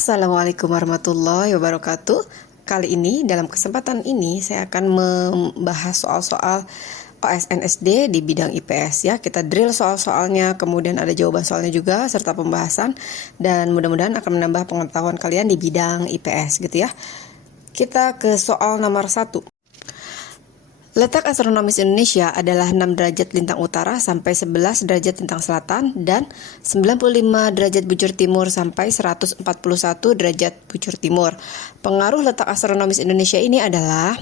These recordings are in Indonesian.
Assalamualaikum warahmatullahi wabarakatuh. Kali ini, dalam kesempatan ini, saya akan membahas soal-soal OSN-SD di bidang IPS ya. Kita drill soal-soalnya, kemudian ada jawaban soalnya juga, serta pembahasan. Dan mudah-mudahan akan menambah pengetahuan kalian di bidang IPS gitu ya. Kita ke soal nomor 1. Letak astronomis Indonesia adalah 6 derajat lintang utara sampai 11 derajat lintang selatan dan 95 derajat bujur timur sampai 141 derajat bujur timur. Pengaruh letak astronomis Indonesia ini adalah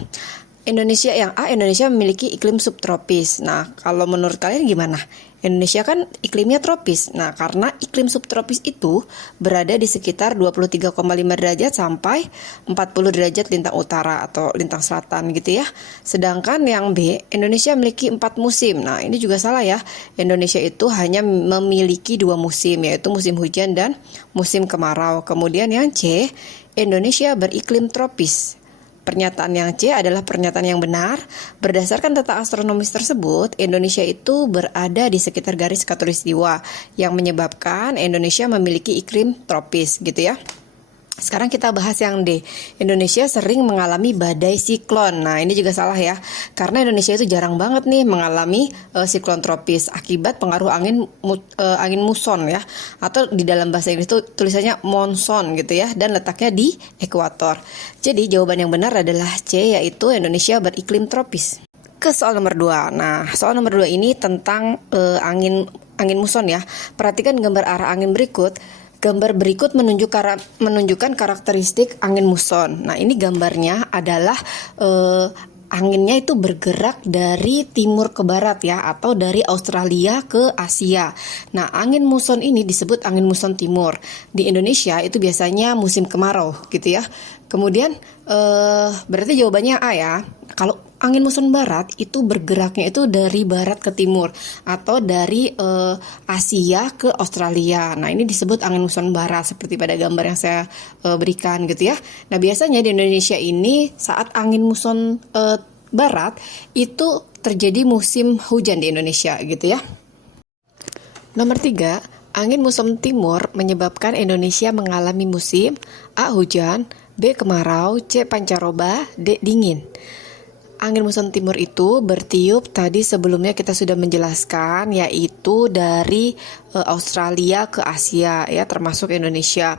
Indonesia memiliki iklim subtropis. Nah, kalau menurut kalian gimana? Indonesia kan iklimnya tropis. Nah, karena iklim subtropis itu berada di sekitar 23,5 derajat sampai 40 derajat lintang utara atau lintang selatan gitu ya. Sedangkan yang B, Indonesia memiliki 4 musim. Nah, ini juga salah ya. Indonesia itu hanya memiliki 2 musim, yaitu musim hujan dan musim kemarau. Kemudian yang C, Indonesia beriklim tropis. Pernyataan yang C adalah pernyataan yang benar. Berdasarkan data astronomis tersebut, Indonesia itu berada di sekitar garis khatulistiwa yang menyebabkan Indonesia memiliki iklim tropis gitu ya. Sekarang kita bahas yang D. Indonesia sering mengalami badai siklon. Nah, ini juga salah ya. Karena Indonesia itu jarang banget nih mengalami siklon tropis akibat pengaruh angin muson ya. Atau di dalam bahasa Inggris itu tulisannya monsoon gitu ya, dan letaknya di ekuator. Jadi jawaban yang benar adalah C, yaitu Indonesia beriklim tropis. Ke soal nomor 2. Nah, soal nomor 2 ini tentang angin muson ya. Perhatikan gambar arah angin berikut. Gambar berikut menunjukkan karakteristik angin muson. Nah, ini gambarnya adalah anginnya itu bergerak dari timur ke barat ya, atau dari Australia ke Asia. Nah, angin muson ini disebut angin muson timur. Di Indonesia itu biasanya musim kemarau gitu ya. Kemudian berarti jawabannya A ya. Kalau angin muson barat itu bergeraknya itu dari barat ke timur atau dari Asia ke Australia. Nah, ini disebut angin muson barat seperti pada gambar yang saya berikan gitu ya. Nah, biasanya di Indonesia ini saat angin muson barat itu terjadi musim hujan di Indonesia gitu ya. Nomor 3, angin muson timur menyebabkan Indonesia mengalami musim A. hujan, B. kemarau, C. pancaroba, D. dingin. Angin muson timur itu bertiup tadi sebelumnya kita sudah menjelaskan, yaitu dari Australia ke Asia ya, termasuk Indonesia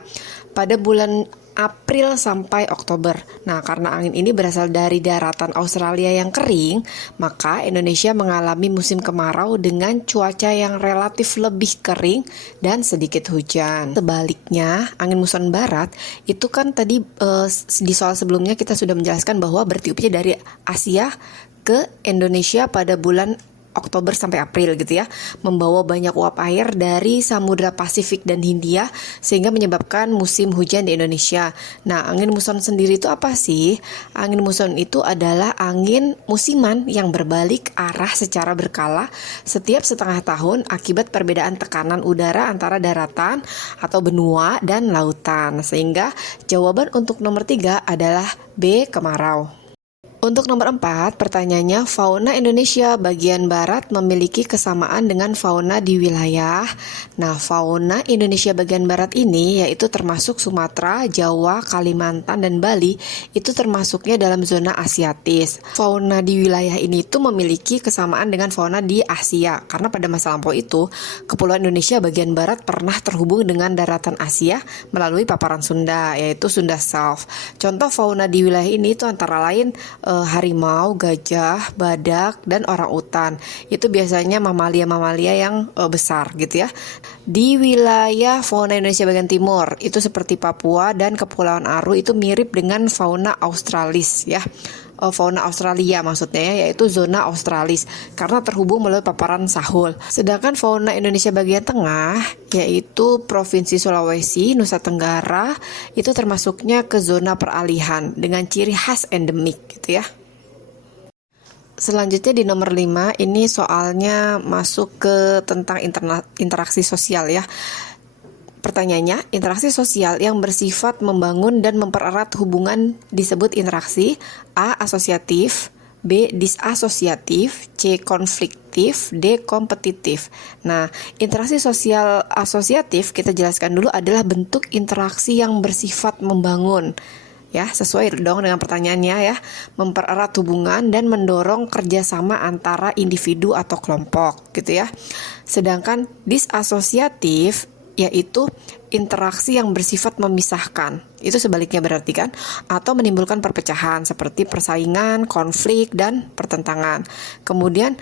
pada bulan April sampai Oktober. Nah, karena angin ini berasal dari daratan Australia yang kering, maka Indonesia mengalami musim kemarau dengan cuaca yang relatif lebih kering dan sedikit hujan. Sebaliknya, angin muson barat itu kan tadi di soal sebelumnya kita sudah menjelaskan bahwa bertiupnya dari Asia ke Indonesia pada bulan Oktober sampai April gitu ya, membawa banyak uap air dari Samudra Pasifik dan Hindia sehingga menyebabkan musim hujan di Indonesia. Nah, angin muson sendiri itu apa sih? Angin muson itu adalah angin musiman yang berbalik arah secara berkala setiap setengah tahun akibat perbedaan tekanan udara antara daratan atau benua dan lautan. Sehingga jawaban untuk nomor 3 adalah B, kemarau. Untuk nomor 4, pertanyaannya, fauna Indonesia bagian barat memiliki kesamaan dengan fauna di wilayah. Nah, fauna Indonesia bagian barat ini yaitu termasuk Sumatera, Jawa, Kalimantan, dan Bali, itu termasuknya dalam zona Asiatis. Fauna di wilayah ini itu memiliki kesamaan dengan fauna di Asia, karena pada masa lampau itu, Kepulauan Indonesia bagian barat pernah terhubung dengan daratan Asia melalui paparan Sunda, yaitu Sunda South. Contoh fauna di wilayah ini itu antara lain harimau, gajah, badak, dan orang utan. Itu biasanya mamalia-mamalia yang besar gitu ya. Di wilayah fauna Indonesia bagian timur, itu seperti Papua dan Kepulauan Aru itu mirip dengan fauna Australis ya. Fauna Australia maksudnya ya, yaitu zona Australis karena terhubung melalui paparan Sahul. Sedangkan fauna Indonesia bagian tengah yaitu Provinsi Sulawesi, Nusa Tenggara, itu termasuknya ke zona peralihan dengan ciri khas endemik gitu ya. Selanjutnya di nomor 5 ini soalnya masuk ke tentang interaksi sosial ya. Pertanyaannya, interaksi sosial yang bersifat membangun dan mempererat hubungan disebut interaksi A. asosiatif, B. Disasosiatif, C. Konfliktif, D. Kompetitif. Nah, interaksi sosial asosiatif kita jelaskan dulu adalah bentuk interaksi yang bersifat membangun. Ya, sesuai dong dengan pertanyaannya ya, mempererat hubungan dan mendorong kerjasama antara individu atau kelompok gitu ya. Sedangkan disasosiatif yaitu interaksi yang bersifat memisahkan. Itu sebaliknya berarti kan, atau menimbulkan perpecahan seperti persaingan, konflik, dan pertentangan. Kemudian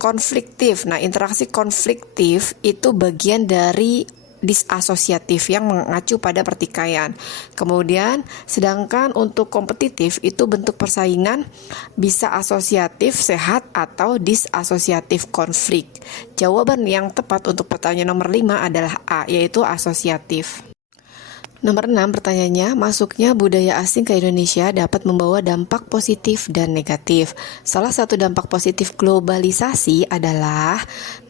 konfliktif. Nah, interaksi konfliktif itu bagian dari disasosiatif yang mengacu pada pertikaian. Kemudian, sedangkan untuk kompetitif itu bentuk persaingan bisa asosiatif sehat atau disasosiatif konflik. Jawaban yang tepat untuk pertanyaan nomor 5 adalah A, yaitu asosiatif. Nomor 6 pertanyaannya, masuknya budaya asing ke Indonesia dapat membawa dampak positif dan negatif. Salah satu dampak positif globalisasi adalah,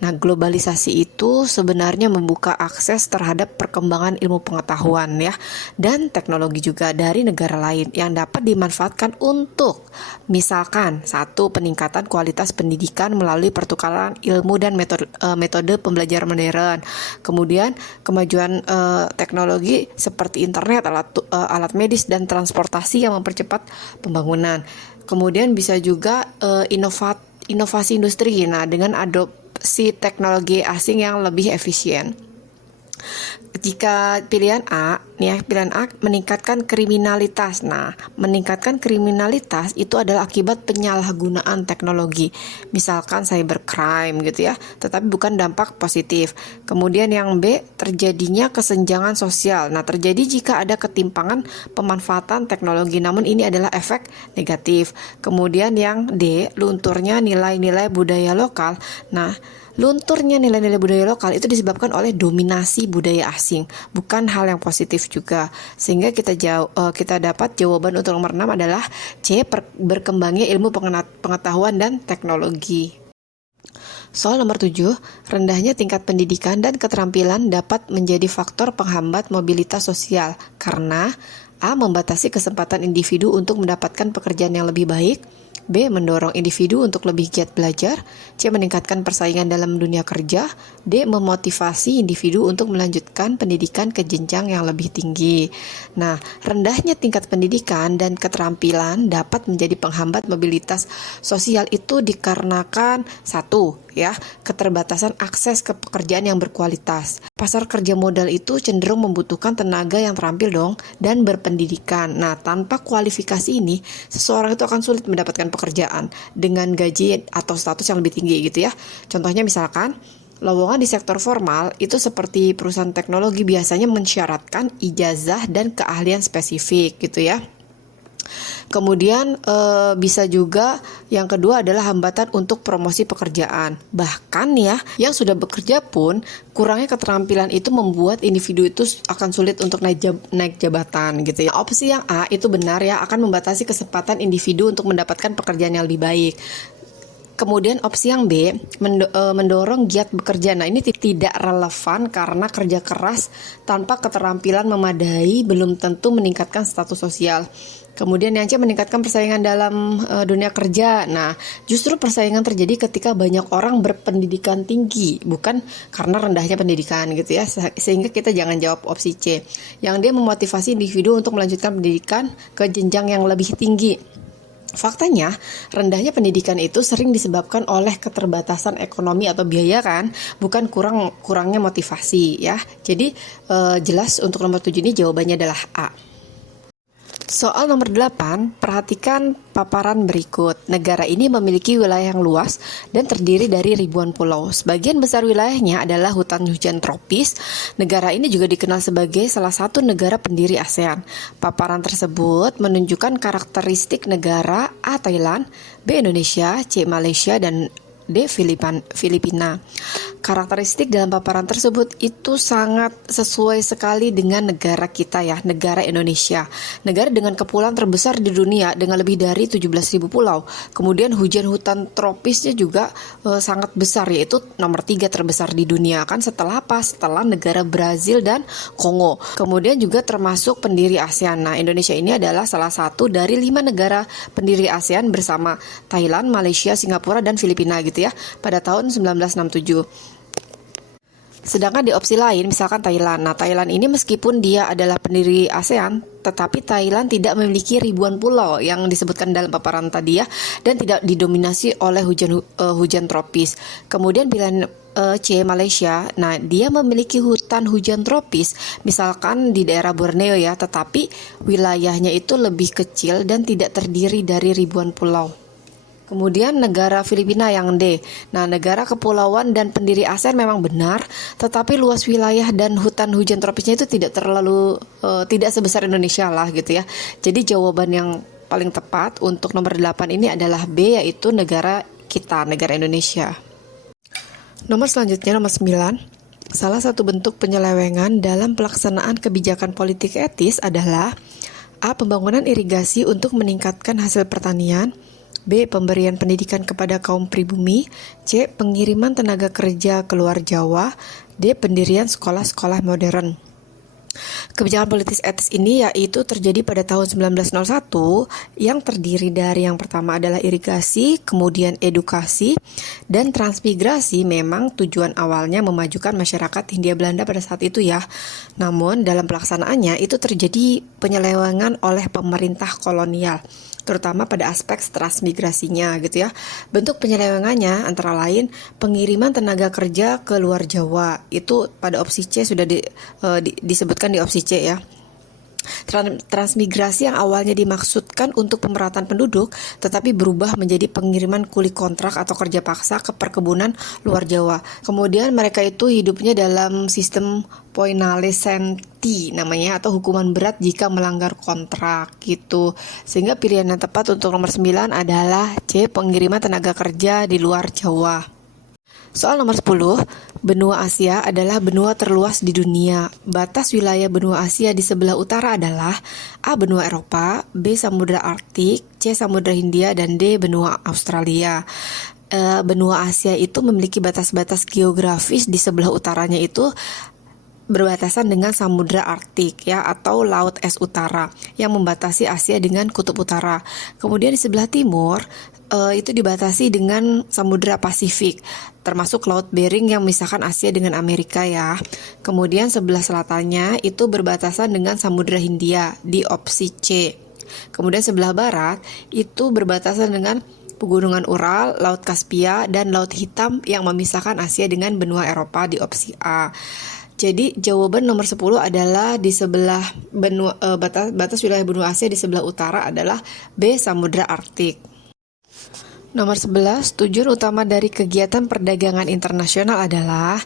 globalisasi itu sebenarnya membuka akses terhadap perkembangan ilmu pengetahuan ya, dan teknologi juga dari negara lain yang dapat dimanfaatkan untuk, misalkan, satu, peningkatan kualitas pendidikan melalui pertukaran ilmu dan metode pembelajaran modern. Kemudian, kemajuan teknologi seperti internet, alat medis dan transportasi yang mempercepat pembangunan. Kemudian bisa juga inovasi industri, dengan adopsi teknologi asing yang lebih efisien. Jika pilihan A meningkatkan kriminalitas. Nah, meningkatkan kriminalitas itu adalah akibat penyalahgunaan teknologi. Misalkan cybercrime gitu ya, tetapi bukan dampak positif. Kemudian yang B, terjadinya kesenjangan sosial. Nah, terjadi jika ada ketimpangan pemanfaatan teknologi, namun ini adalah efek negatif. Kemudian yang D, lunturnya nilai-nilai budaya lokal. Nah, lunturnya nilai-nilai budaya lokal itu disebabkan oleh dominasi budaya asing, bukan hal yang positif juga. Sehingga kita dapat jawaban untuk nomor 6 adalah C, berkembangnya ilmu pengetahuan dan teknologi. Soal nomor 7, rendahnya tingkat pendidikan dan keterampilan dapat menjadi faktor penghambat mobilitas sosial karena A, membatasi kesempatan individu untuk mendapatkan pekerjaan yang lebih baik, B, mendorong individu untuk lebih giat belajar, C, meningkatkan persaingan dalam dunia kerja, D, memotivasi individu untuk melanjutkan pendidikan ke jenjang yang lebih tinggi. Nah, rendahnya tingkat pendidikan dan keterampilan dapat menjadi penghambat mobilitas sosial itu dikarenakan satu, keterbatasan akses ke pekerjaan yang berkualitas. Pasar kerja modal itu cenderung membutuhkan tenaga yang terampil dan berpendidikan. Nah, tanpa kualifikasi ini, seseorang itu akan sulit mendapatkan pekerjaan dengan gaji atau status yang lebih tinggi gitu ya. Contohnya misalkan, lowongan di sektor formal itu seperti perusahaan teknologi biasanya mensyaratkan ijazah dan keahlian spesifik gitu ya. Kemudian bisa juga yang kedua adalah hambatan untuk promosi pekerjaan. Bahkan yang sudah bekerja pun kurangnya keterampilan itu membuat individu itu akan sulit untuk naik jabatan gitu ya. Opsi yang A itu benar akan membatasi kesempatan individu untuk mendapatkan pekerjaan yang lebih baik. Kemudian opsi yang B, mendorong giat bekerja. Nah, ini tidak relevan karena kerja keras tanpa keterampilan memadai belum tentu meningkatkan status sosial. Kemudian yang C, meningkatkan persaingan dalam dunia kerja. Nah, justru persaingan terjadi ketika banyak orang berpendidikan tinggi, bukan karena rendahnya pendidikan gitu ya. Sehingga kita jangan jawab opsi C. Yang D, memotivasi individu untuk melanjutkan pendidikan ke jenjang yang lebih tinggi. Faktanya, rendahnya pendidikan itu sering disebabkan oleh keterbatasan ekonomi atau biaya kan, bukan kurangnya motivasi ya. Jadi jelas untuk nomor 7 ini jawabannya adalah A. Soal nomor 8, perhatikan paparan berikut. Negara ini memiliki wilayah yang luas dan terdiri dari ribuan pulau. Sebagian besar wilayahnya adalah hutan hujan tropis. Negara ini juga dikenal sebagai salah satu negara pendiri ASEAN. Paparan tersebut menunjukkan karakteristik negara A, Thailand, B, Indonesia, C, Malaysia, dan D. Filipina. Karakteristik dalam paparan tersebut itu sangat sesuai sekali dengan negara kita ya, negara Indonesia. Negara dengan kepulauan terbesar di dunia dengan lebih dari 17.000 pulau. Kemudian hujan hutan tropisnya juga sangat besar, yaitu nomor 3 terbesar di dunia kan, setelah apa? Setelah negara Brazil dan Kongo. Kemudian juga termasuk pendiri ASEAN. Nah, Indonesia ini adalah salah satu dari 5 negara pendiri ASEAN bersama Thailand, Malaysia, Singapura, dan Filipina gitu ya pada tahun 1967. Sedangkan di opsi lain, misalkan Thailand. Nah, Thailand ini meskipun dia adalah pendiri ASEAN, tetapi Thailand tidak memiliki ribuan pulau yang disebutkan dalam paparan tadi ya, dan tidak didominasi oleh hujan tropis. Kemudian pilihan C, Malaysia. Nah, dia memiliki hutan hujan tropis, misalkan di daerah Borneo ya, tetapi wilayahnya itu lebih kecil dan tidak terdiri dari ribuan pulau. Kemudian negara Filipina yang D. Nah, negara kepulauan dan pendiri ASEAN memang benar, tetapi luas wilayah dan hutan hujan tropisnya itu tidak sebesar Indonesia lah gitu ya. Jadi jawaban yang paling tepat untuk nomor 8 ini adalah B, yaitu negara kita, negara Indonesia. Nomor selanjutnya, nomor 9. Salah satu bentuk penyelewengan dalam pelaksanaan kebijakan politik etis adalah A. Pembangunan irigasi untuk meningkatkan hasil pertanian, B. Pemberian pendidikan kepada kaum pribumi, C. Pengiriman tenaga kerja keluar Jawa, D. Pendirian sekolah-sekolah modern. Kebijakan politik etis ini yaitu terjadi pada tahun 1901 yang terdiri dari yang pertama adalah irigasi, kemudian edukasi, dan transmigrasi. Memang tujuan awalnya memajukan masyarakat Hindia Belanda pada saat itu ya. Namun dalam pelaksanaannya itu terjadi penyelewengan oleh pemerintah kolonial, terutama pada aspek transmigrasinya gitu ya. Bentuk penyelewengannya antara lain pengiriman tenaga kerja ke luar Jawa. Itu pada opsi C sudah disebutkan di opsi C ya. Transmigrasi yang awalnya dimaksudkan untuk pemerataan penduduk, tetapi berubah menjadi pengiriman kuli kontrak atau kerja paksa ke perkebunan luar Jawa. Kemudian mereka itu hidupnya dalam sistem poinalescenti namanya, atau hukuman berat jika melanggar kontrak gitu. Sehingga pilihan yang tepat untuk nomor 9 adalah C, pengiriman tenaga kerja di luar Jawa. Soal nomor 10, benua Asia adalah benua terluas di dunia. Batas wilayah benua Asia di sebelah utara adalah A. Benua Eropa, B. Samudra Arktik, C. Samudra Hindia, dan D. Benua Australia. Benua Asia itu memiliki batas-batas geografis. Di sebelah utaranya itu berbatasan dengan Samudra Arktik ya, atau Laut Es Utara yang membatasi Asia dengan Kutub Utara. Kemudian di sebelah timur itu dibatasi dengan Samudra Pasifik, termasuk Laut Bering yang memisahkan Asia dengan Amerika ya. Kemudian sebelah selatannya itu berbatasan dengan Samudra Hindia di opsi C. Kemudian sebelah barat itu berbatasan dengan Pegunungan Ural, Laut Kaspia, dan Laut Hitam yang memisahkan Asia dengan benua Eropa di opsi A. Jadi jawaban nomor 10 adalah di sebelah batas wilayah benua Asia di sebelah utara adalah B. Samudra Arktik. Nomor 11, tujuan utama dari kegiatan perdagangan internasional adalah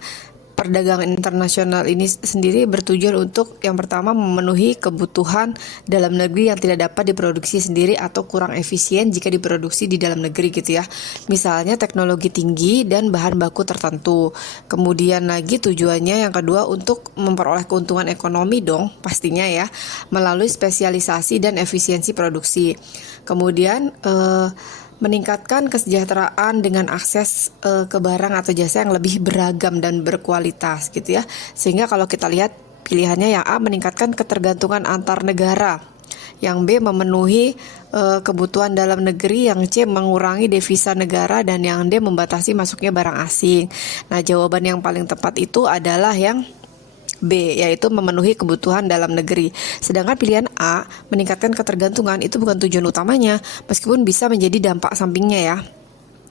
perdagangan internasional ini sendiri bertujuan untuk yang pertama memenuhi kebutuhan dalam negeri yang tidak dapat diproduksi sendiri atau kurang efisien jika diproduksi di dalam negeri gitu ya. Misalnya teknologi tinggi dan bahan baku tertentu. Kemudian lagi tujuannya yang kedua untuk memperoleh keuntungan ekonomi dong pastinya ya, melalui spesialisasi dan efisiensi produksi. Kemudian meningkatkan kesejahteraan dengan akses ke barang atau jasa yang lebih beragam dan berkualitas gitu ya. Sehingga kalau kita lihat pilihannya yang A, meningkatkan ketergantungan antar negara, yang B, memenuhi kebutuhan dalam negeri, yang C, mengurangi devisa negara, dan yang D, membatasi masuknya barang asing. Nah, jawaban yang paling tepat itu adalah yang B, yaitu memenuhi kebutuhan dalam negeri. Sedangkan pilihan A, meningkatkan ketergantungan, itu bukan tujuan utamanya, meskipun bisa menjadi dampak sampingnya ya.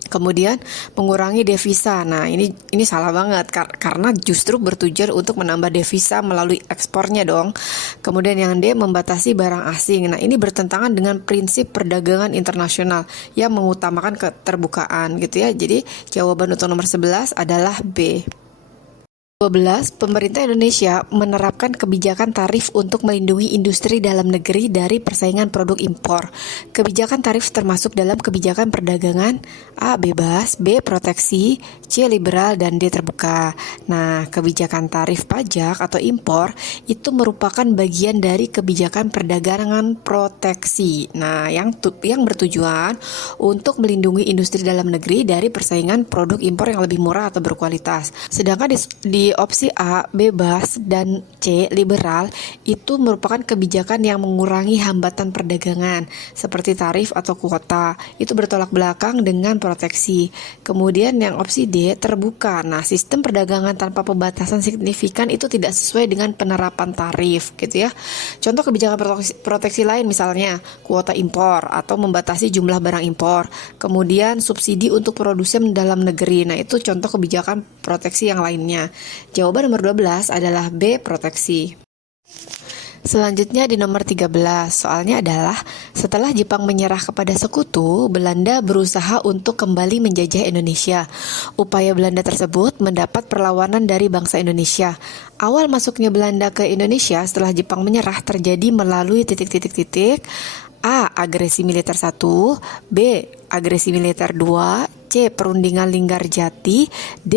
Kemudian mengurangi devisa. Nah, ini salah banget karena justru bertujuan untuk menambah devisa melalui ekspornya dong. Kemudian yang D, membatasi barang asing. Nah, ini bertentangan dengan prinsip perdagangan internasional yang mengutamakan keterbukaan gitu ya. Jadi jawaban untuk nomor 11 adalah B. 12. Pemerintah Indonesia menerapkan kebijakan tarif untuk melindungi industri dalam negeri dari persaingan produk impor. Kebijakan tarif termasuk dalam kebijakan perdagangan A. Bebas, B. Proteksi, C. Liberal, dan D. Terbuka. Nah, kebijakan tarif pajak atau impor itu merupakan bagian dari kebijakan perdagangan proteksi. Nah, yang bertujuan untuk melindungi industri dalam negeri dari persaingan produk impor yang lebih murah atau berkualitas. Sedangkan di opsi A, bebas, dan C, liberal, itu merupakan kebijakan yang mengurangi hambatan perdagangan, seperti tarif atau kuota. Itu bertolak belakang dengan proteksi. Kemudian yang opsi D, terbuka. Nah, sistem perdagangan tanpa pembatasan signifikan itu tidak sesuai dengan penerapan tarif, gitu ya. Contoh kebijakan proteksi lain misalnya, kuota impor atau membatasi jumlah barang impor. Kemudian subsidi untuk produsen dalam negeri. Nah, itu contoh kebijakan proteksi yang lainnya. Jawaban nomor 12 adalah B, proteksi. Selanjutnya di nomor 13, soalnya adalah setelah Jepang menyerah kepada sekutu, Belanda berusaha untuk kembali menjajah Indonesia. Upaya Belanda tersebut mendapat perlawanan dari bangsa Indonesia. Awal masuknya Belanda ke Indonesia setelah Jepang menyerah terjadi melalui titik-titik-titik. A. Agresi militer 1, B. Agresi militer 2, C. Perundingan Linggarjati, D.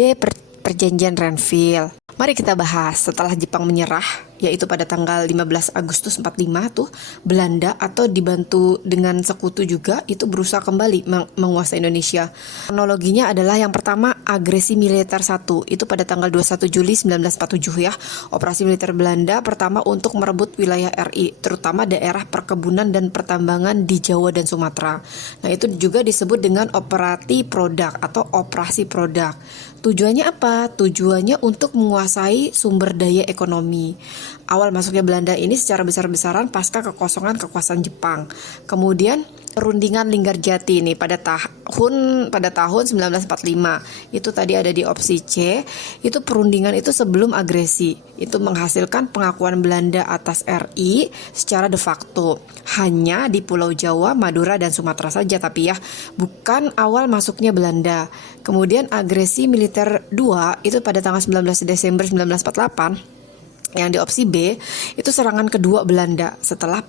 Perjanjian Renville. Mari kita bahas. Setelah Jepang menyerah, yaitu pada tanggal 15 Agustus 45 tuh, Belanda atau dibantu dengan sekutu juga itu berusaha kembali menguasai Indonesia. Kronologinya adalah yang pertama agresi militer 1, itu pada tanggal 21 Juli 1947 ya. Operasi militer Belanda pertama untuk merebut wilayah RI, terutama daerah perkebunan dan pertambangan di Jawa dan Sumatera. Nah, itu juga disebut dengan Operasi Produk atau Operasi Produk. Tujuannya apa? Tujuannya untuk menguasai sumber daya ekonomi. Awal masuknya Belanda ini secara besar-besaran pasca kekosongan kekuasaan Jepang. Kemudian perundingan Linggarjati ini pada tahun 1945. Itu tadi ada di opsi C. Itu perundingan itu sebelum agresi. Itu menghasilkan pengakuan Belanda atas RI secara de facto. Hanya di Pulau Jawa, Madura, dan Sumatera saja, tapi ya bukan awal masuknya Belanda. Kemudian agresi militer 2 itu pada tanggal 19 Desember 1948. Yang di opsi B itu serangan kedua Belanda setelah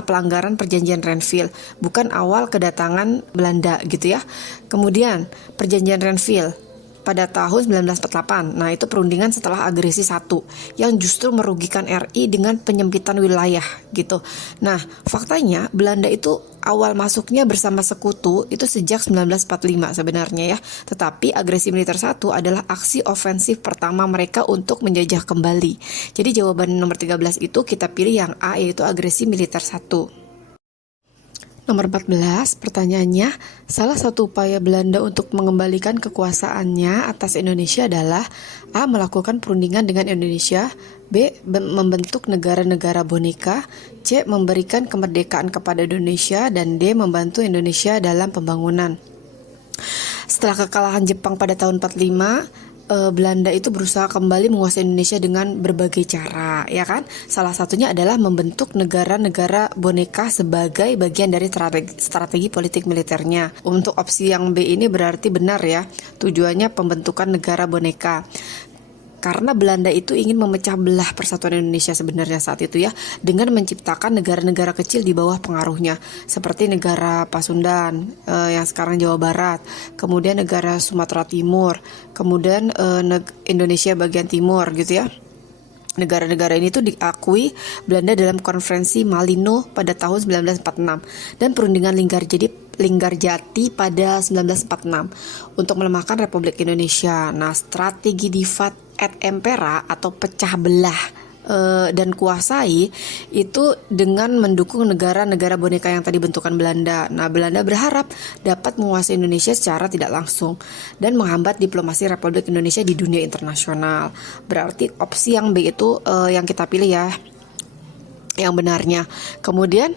pelanggaran perjanjian Renville, bukan awal kedatangan Belanda gitu ya. Kemudian perjanjian Renville pada tahun 1948. Nah, itu perundingan setelah agresi 1 yang justru merugikan RI dengan penyempitan wilayah gitu. Nah, faktanya Belanda itu awal masuknya bersama sekutu itu sejak 1945 sebenarnya ya. Tetapi agresi militer 1 adalah aksi ofensif pertama mereka untuk menjajah kembali. Jadi jawaban nomor 13 itu kita pilih yang A, yaitu agresi militer 1. Nomor 14, pertanyaannya, salah satu upaya Belanda untuk mengembalikan kekuasaannya atas Indonesia adalah A. Melakukan perundingan dengan Indonesia, B. Membentuk negara-negara boneka, C. Memberikan kemerdekaan kepada Indonesia, dan D. Membantu Indonesia dalam pembangunan. Setelah kekalahan Jepang pada tahun 45, Belanda itu berusaha kembali menguasai Indonesia dengan berbagai cara, ya kan? Salah satunya adalah membentuk negara-negara boneka sebagai bagian dari strategi politik militernya. Untuk opsi yang B ini berarti benar ya, tujuannya pembentukan negara boneka. Karena Belanda itu ingin memecah belah persatuan Indonesia sebenarnya saat itu ya, dengan menciptakan negara-negara kecil di bawah pengaruhnya, seperti negara Pasundan yang sekarang Jawa Barat, kemudian negara Sumatera Timur, kemudian Indonesia bagian timur gitu ya. Negara-negara ini tuh diakui Belanda dalam konferensi Malino pada tahun 1946 dan perundingan Linggarjati pada 1946 untuk melemahkan Republik Indonesia. Nah, strategi divide et impera atau pecah belah dan kuasai itu dengan mendukung negara-negara boneka yang tadi bentukan Belanda. Nah, Belanda berharap dapat menguasai Indonesia secara tidak langsung dan menghambat diplomasi Republik Indonesia di dunia internasional. Berarti opsi yang B itu yang kita pilih ya. yang benarnya. Kemudian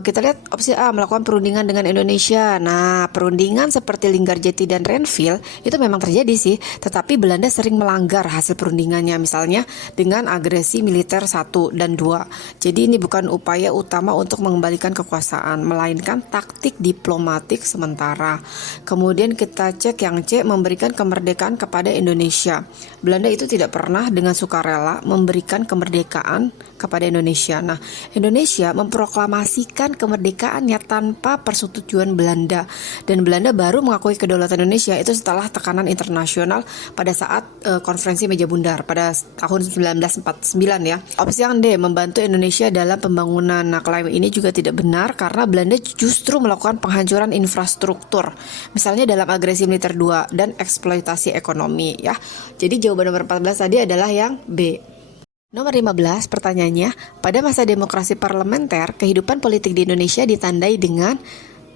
kita lihat opsi A, melakukan perundingan dengan Indonesia. Nah, perundingan seperti Linggarjeti dan Renville itu memang terjadi sih, tetapi Belanda sering melanggar hasil perundingannya, misalnya dengan agresi militer 1 dan 2. Jadi ini bukan upaya utama untuk mengembalikan kekuasaan, melainkan taktik diplomatik sementara. Kemudian kita cek yang C, memberikan kemerdekaan kepada Indonesia. Belanda itu tidak pernah dengan sukarela memberikan kemerdekaan kepada Indonesia. Nah, Indonesia memproklamasikan kemerdekaannya tanpa persetujuan Belanda, dan Belanda baru mengakui kedaulatan Indonesia itu setelah tekanan internasional pada saat konferensi meja bundar pada tahun 1949 ya. Opsi yang D, membantu Indonesia dalam pembangunan. Nah, klaim ini juga tidak benar karena Belanda justru melakukan penghancuran infrastruktur, misalnya dalam agresi militer 2 dan eksploitasi ekonomi ya. Jadi jawaban nomor 14 tadi adalah yang B. Nomor 15 pertanyaannya, pada masa demokrasi parlementer, kehidupan politik di Indonesia ditandai dengan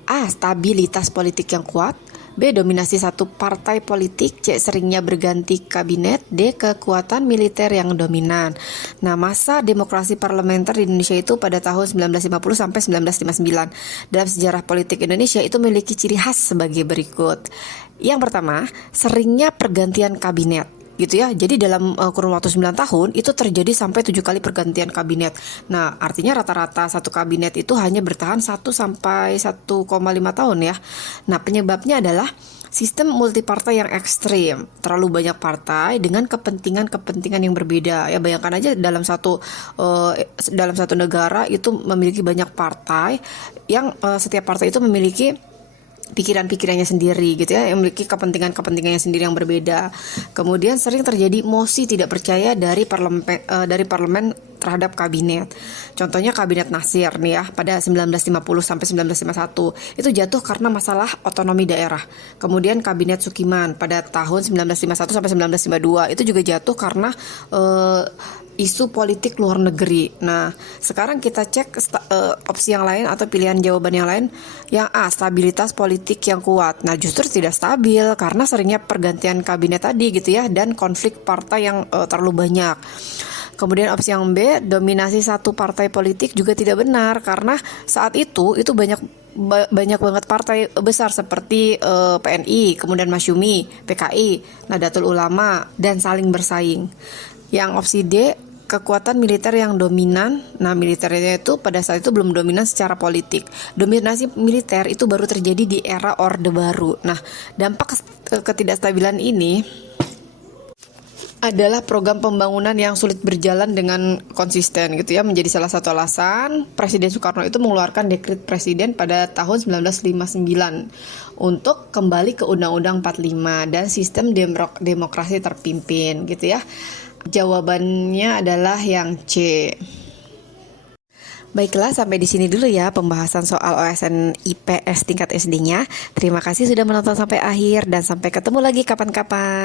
A. Stabilitas politik yang kuat, B. Dominasi satu partai politik, C. Seringnya berganti kabinet, D. Kekuatan militer yang dominan. Nah, masa demokrasi parlementer di Indonesia itu pada tahun 1950 sampai 1959. Dalam sejarah politik Indonesia itu memiliki ciri khas sebagai berikut. Yang pertama, seringnya pergantian kabinet. Gitu ya, jadi dalam kurun waktu 9 tahun itu terjadi sampai 7 kali pergantian kabinet. Nah, artinya rata-rata satu kabinet itu hanya bertahan 1 sampai 1,5 tahun ya. Nah, penyebabnya adalah sistem multipartai yang ekstrim, terlalu banyak partai dengan kepentingan-kepentingan yang berbeda. Ya, bayangkan aja dalam satu negara itu memiliki banyak partai yang setiap partai itu memiliki pikiran-pikirannya sendiri gitu ya, yang memiliki kepentingannya sendiri yang berbeda. Kemudian sering terjadi mosi tidak percaya dari parlemen terhadap kabinet. Contohnya kabinet Nasir nih ya, pada 1950 sampai 1951 itu jatuh karena masalah otonomi daerah. Kemudian kabinet Sukiman pada tahun 1951 sampai 1952 itu juga jatuh karena isu politik luar negeri. Nah, sekarang kita cek opsi yang lain atau pilihan jawaban yang lain. Yang A, stabilitas politik yang kuat. Nah, justru tidak stabil karena seringnya pergantian kabinet tadi gitu ya, dan konflik partai yang terlalu banyak. Kemudian opsi yang B, dominasi satu partai politik juga tidak benar karena saat itu banyak banget partai besar seperti PNI, kemudian Masyumi, PKI, Nahdlatul Ulama, dan saling bersaing. Yang opsi D, kekuatan militer yang dominan. Nah, militernya itu pada saat itu belum dominan secara politik. Dominasi militer itu baru terjadi di era Orde Baru. Nah, dampak ketidakstabilan ini adalah program pembangunan yang sulit berjalan dengan konsisten gitu ya, menjadi salah satu alasan Presiden Soekarno itu mengeluarkan dekret presiden pada tahun 1959 untuk kembali ke Undang-Undang 45 dan sistem demokrasi terpimpin gitu ya. Jawabannya adalah yang C. Baiklah, sampai di sini dulu ya pembahasan soal OSN IPS tingkat SD-nya. Terima kasih sudah menonton sampai akhir dan sampai ketemu lagi kapan-kapan.